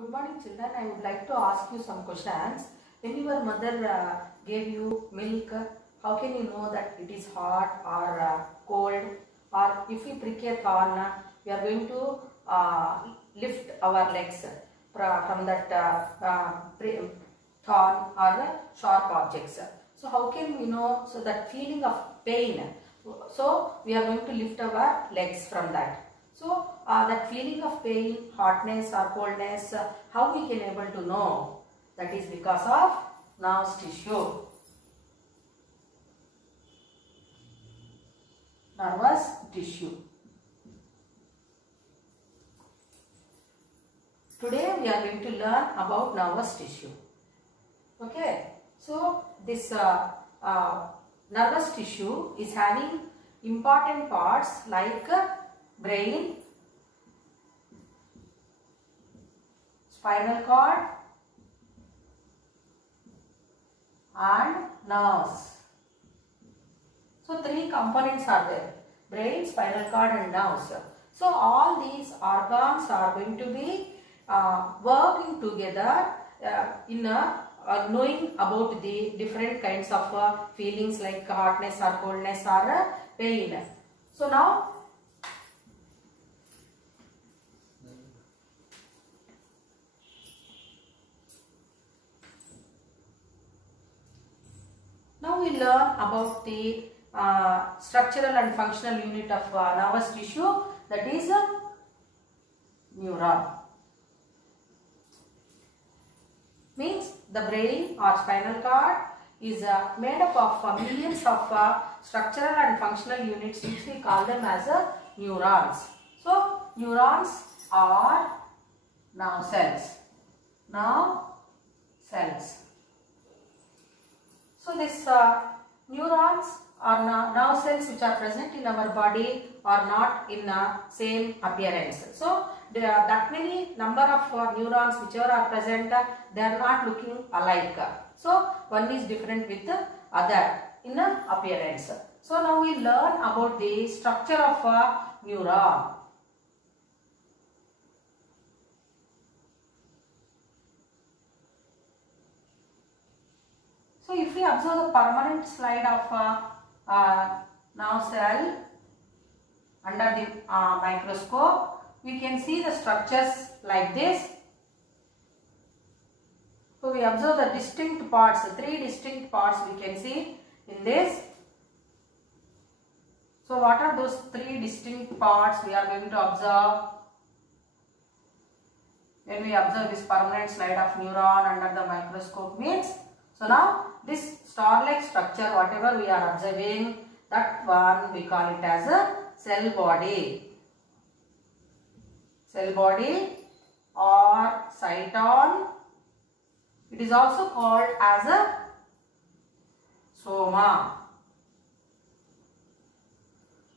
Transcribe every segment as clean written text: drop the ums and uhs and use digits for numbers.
Good morning, children. I would like to ask you some questions. When your mother gave you milk, how can you know that it is hot or cold? Or if we prick a thorn, we are going to lift our legs from that thorn or sharp objects. So how can we know? So that feeling of pain. So we are going to lift our legs from that. So that feeling of pain, hotness or coldness, how we can able to know? That is because of nervous tissue. Nervous tissue. Today we are going to learn about nervous tissue. Okay. So this nervous tissue is having important parts like brain, spinal cord and nerves. So three components are there: brain, spinal cord and nerves. So all these organs are going to be working together in knowing about the different kinds of feelings like hotness or coldness or pain. So now we learn about the structural and functional unit of nervous tissue, that is neuron. Means the brain or spinal cord is made up of millions of structural and functional units, which we call them as neurons. So neurons are nerve cells. Nerve cells. So this neurons or nerve cells which are present in our body are not in same appearance. So there are that many number of neurons which are present, they are not looking alike. So one is different with the other in appearance. So now we learn about the structure of a neuron. So if we observe the permanent slide of nerve cell under the microscope, we can see the structures like this. So we observe the distinct parts, three distinct parts we can see in this. So what are those three distinct parts we are going to observe when we observe this permanent slide of neuron under the microscope means? So now this star-like structure, whatever we are observing, that one we call it as a cell body. Cell body or cyton. It is also called as a soma.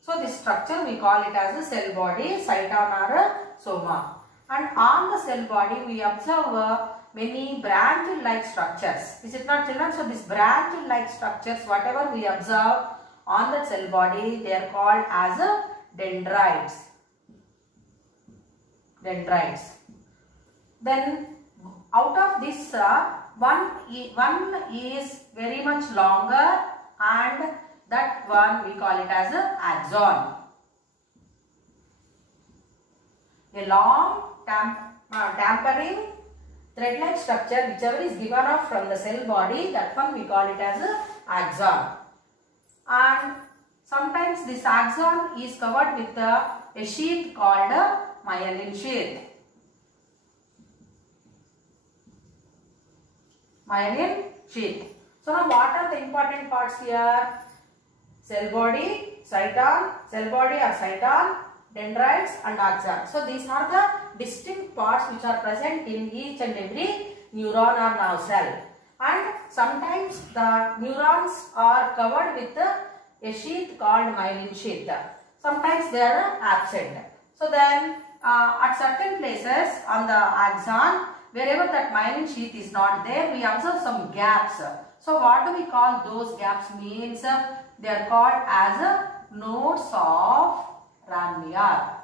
So this structure we call it as a cell body, cyton or a soma. And on the cell body we observe many branch-like structures. Is it not, children? So these branch-like structures, whatever we observe on the cell body, they are called as dendrites. Dendrites. Then out of this, one is very much longer, and that one we call it as a axon. A long tapering thread-like structure, whichever is given off from the cell body, that one we call it as a axon. And sometimes this axon is covered with a sheath called a myelin sheath. Myelin sheath. So now what are the important parts here? Cell body, cyton, cell body or cyton, dendrites and axon. So these are the distinct parts which are present in each and every neuron or nerve cell. And sometimes the neurons are covered with a sheath called myelin sheath. Sometimes they are absent. So then at certain places on the axon, wherever that myelin sheath is not there, we observe some gaps. So what do we call those gaps means? They are called as nodes of Ranvier.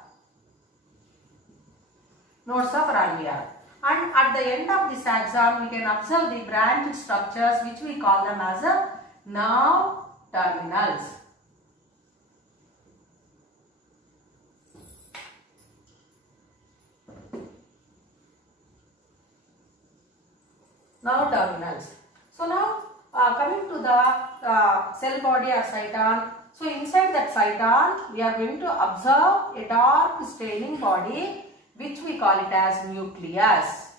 Nodes of Ranvier. And at the end of this axon, we can observe the branch structures which we call them as a nerve terminals. Nerve terminals. So now coming to the cell body or cyton. So inside that cyton, we are going to observe a dark staining body which we call it as nucleus.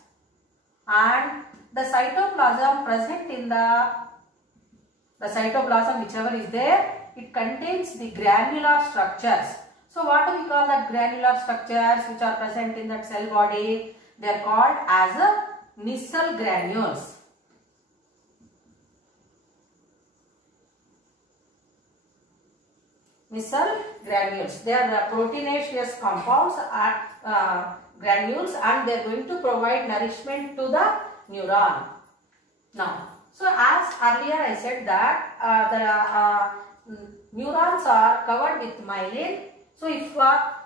And the cytoplasm present in the cytoplasm, whichever is there, it contains the granular structures. So what do we call that granular structures which are present in that cell body? They are called as a Nissl granules. Nissl granules. They are the proteinaceous compounds at granules, and they are going to provide nourishment to the neuron. Now, so as earlier I said that the neurons are covered with myelin. So if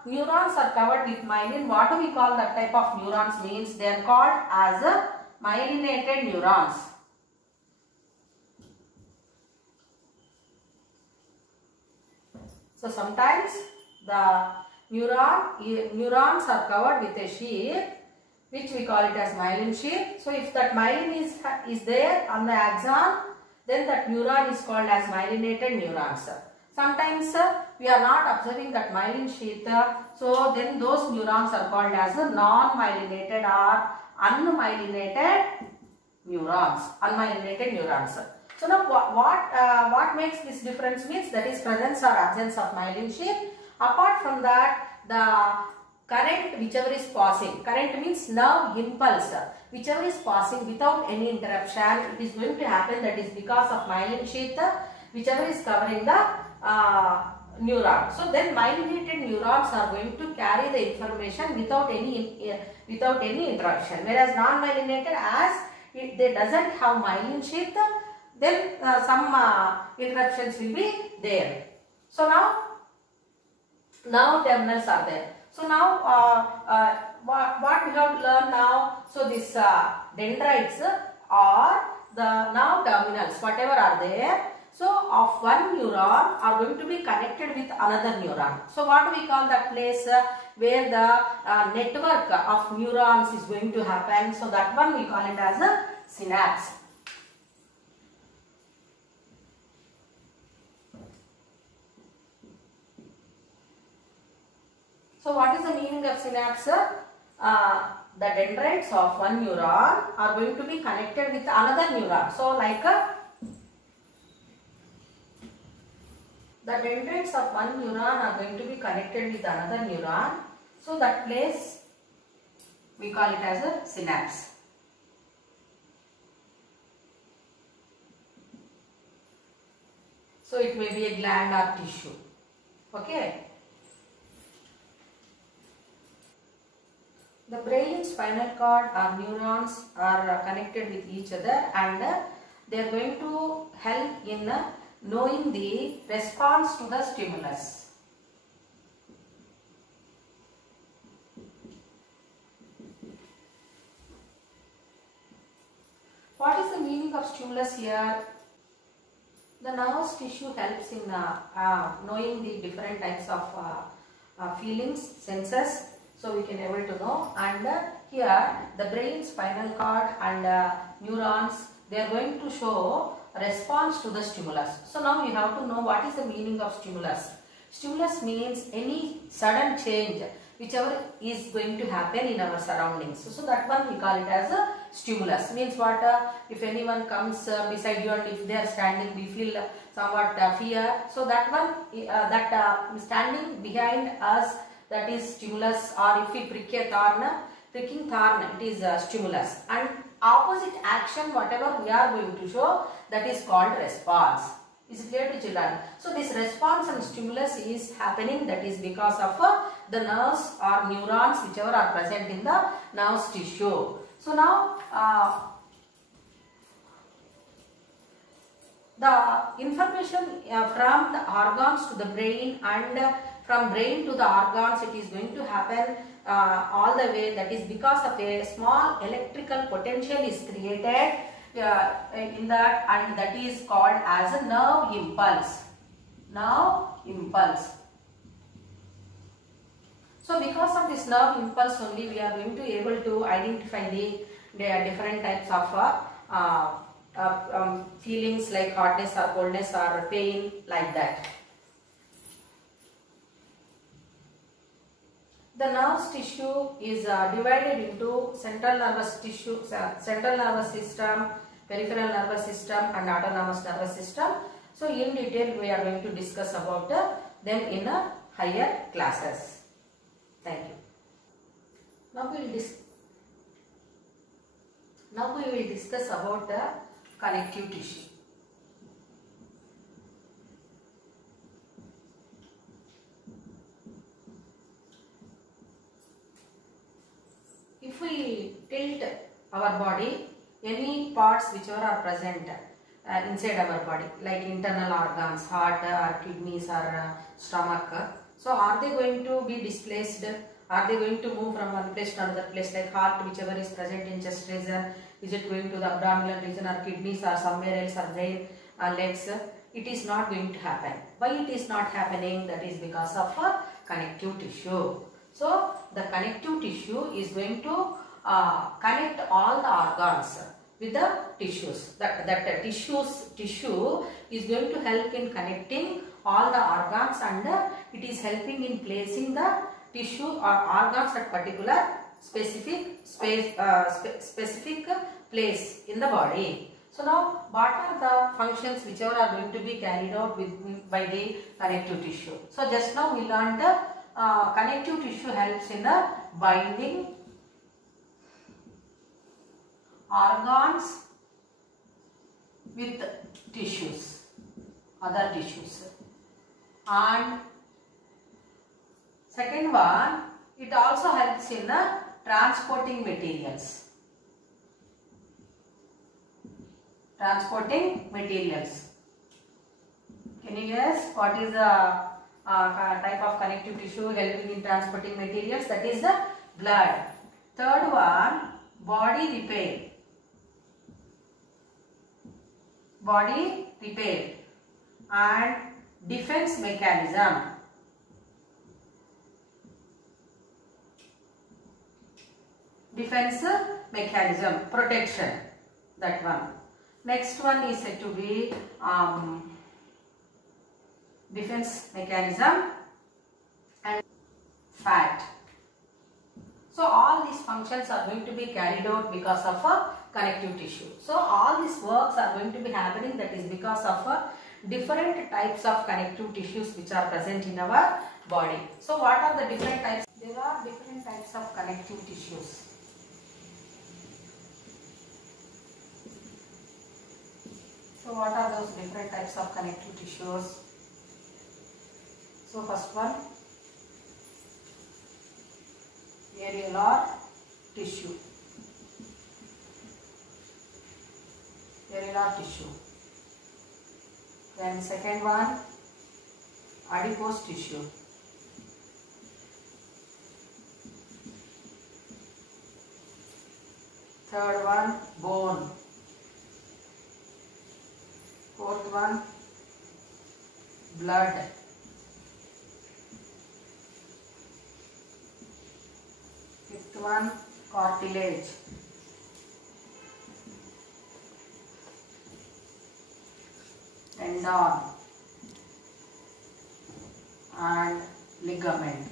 neurons are covered with myelin, what do we call that type of neurons? Means they are called as myelinated neurons. So sometimes the neurons are covered with a sheath which we call it as myelin sheath. So if that myelin is there on the axon, then that neuron is called as myelinated neurons. Sometimes we are not observing that myelin sheath, so then those neurons are called as non-myelinated or unmyelinated neurons. So now what makes this difference means that is presence or absence of myelin sheath. Apart from that, the current whichever is passing, current means nerve impulse, whichever is passing without any interruption, it is going to happen, that is because of myelin sheath whichever is covering the neuron. So then myelinated neurons are going to carry the information without any interruption, whereas non-myelinated, as they doesn't have myelin sheath, then some interruptions will be there. So now nerve terminals are there. So now what we have to learn now? So this dendrites or the nerve terminals, whatever are there, so of one neuron are going to be connected with another neuron. So what do we call that place where the network of neurons is going to happen? So that one we call it as a synapse. So what is the meaning of synapse? The dendrites of one neuron are going to be connected with another neuron. So like the dendrites of one neuron are going to be connected with another neuron. So that place we call it as a synapse. So it may be a gland or tissue. Okay. The brain, spinal cord or neurons are connected with each other, and they are going to help in knowing the response to the stimulus. What is the meaning of stimulus here? The nervous tissue helps in knowing the different types of feelings, senses. So we can able to know, and here the brain, spinal cord and neurons, they are going to show response to the stimulus. So now you have to know what is the meaning of stimulus. Stimulus means any sudden change whichever is going to happen in our surroundings. So that one we call it as a stimulus. Means what? If anyone comes beside you and if they are standing, we feel somewhat fear. So that one, standing behind us, that is stimulus. Or if we prick a thorn, pricking thorn, it is stimulus. And opposite action, whatever we are going to show, that is called response. Is it clear to children? So this response and stimulus is happening, that is because of the nerves or neurons whichever are present in the nerve tissue. So now the information from the organs to the brain and from brain to the organs, it is going to happen all the way. That is because of a small electrical potential is created in that, and that is called as a nerve impulse. Nerve impulse. So because of this nerve impulse only, we are going to able to identify the different types of feelings like hotness or coldness or pain, like that. The nerve tissue is divided into central nervous tissue, central nervous system, peripheral nervous system, and autonomous nervous system. So in detail we are going to discuss about them in higher classes. Thank you. Now we will discuss about the connective tissue. If we tilt our body, any parts which are present inside our body, like internal organs, heart or kidneys or stomach, so are they going to be displaced? Are they going to move from one place to another place, like heart, whichever is present in chest region, is it going to the abdominal region, or kidneys or somewhere else, or brain or legs? It is not going to happen. Why it is not happening? That is because of connective tissue. So the connective tissue is going to connect all the organs with the tissues. That tissue is going to help in connecting all the organs, and it is helping in placing the tissue or organs at particular specific place in the body. So now, what are the functions which are going to be carried out by the connective tissue? So just now we learned connective tissue helps in binding organs with tissues, other tissues, and second one, it also helps in transporting materials. Transporting materials. Can you guess what is the type of connective tissue helping in transporting materials? That is the blood. Third one, body repair. Body repair and defense mechanism. Defense mechanism, protection, that one. Next one is said to be defense mechanism and fat. So all these functions are going to be carried out because of a connective tissue. So all these works are going to be happening, that is because of different types of connective tissues which are present in our body. So what are the different types? There are different types of connective tissues. So what are those different types of connective tissues? So first one, areolar tissue. Areolar tissue. Then second one, adipose tissue. Third one, bone. Fourth one, blood. Fifth one, cartilage. Tendon and ligament.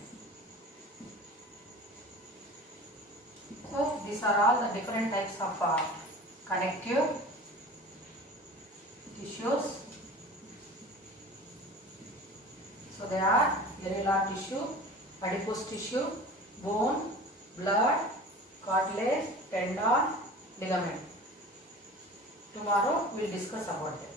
So these are all the different types of connective tissues. So they are areolar tissue, adipose tissue, bone, blood, cartilage, tendon, ligament. Tomorrow we will discuss about them.